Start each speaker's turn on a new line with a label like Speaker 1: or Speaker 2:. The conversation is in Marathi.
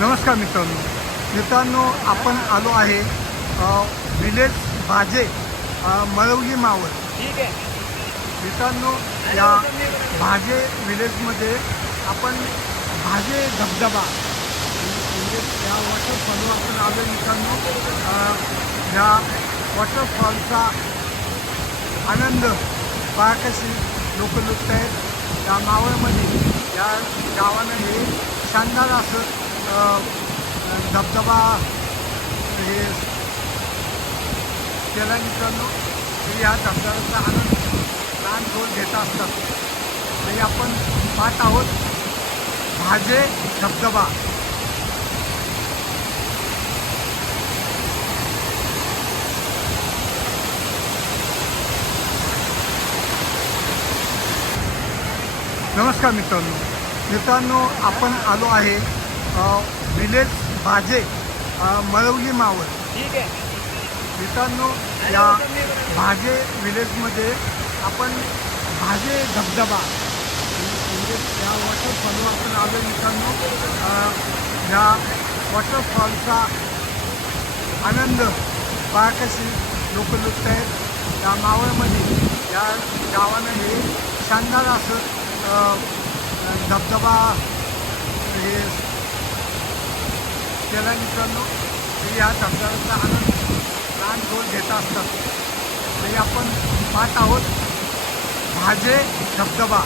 Speaker 1: नमस्कार मित्रांनो. मित्रांनो आपण आलो आहे विलेज भाजे मळवली मावळ.
Speaker 2: ठीक आहे.
Speaker 1: मित्रांनो या भाजे विलेजमध्ये आपण भाजे धबधबा म्हणजे या वॉटरफॉलवर आपण आलो मित्रांनो. ह्या वॉटरफॉलचा आनंद पहा कशी लोक लुटत आहेत या मावळमध्ये या गावानं हे शानदार असं धबधबा हे केला मित्रांनो ते या धबधब्याचा आनंद लहान गोल घेत असतात. तरी आपण पाहत आहोत भाजे धबधबा. नमस्कार मित्रांनो. मित्रांनो आपण आलो आहे विलेज भाजे मळवली मावळ.
Speaker 2: ठीक आहे.
Speaker 1: मित्रांनो या भाजे विलेजमध्ये आपण भाजे धबधबा. म्हणजे या वॉटरफॉलवर आपण आलो मित्रांनो. ह्या वॉटरफॉलचा आनंद पहा कशी लोक लुटत आहेत या मावळमध्ये या गावानं हे शानदार असं धबधबा हे केला मित्रांनो ते या धबधब्याचा आनंद लहान थोर घेत असतात. तरी आपण पाहत आहोत. भाजे धबधबा.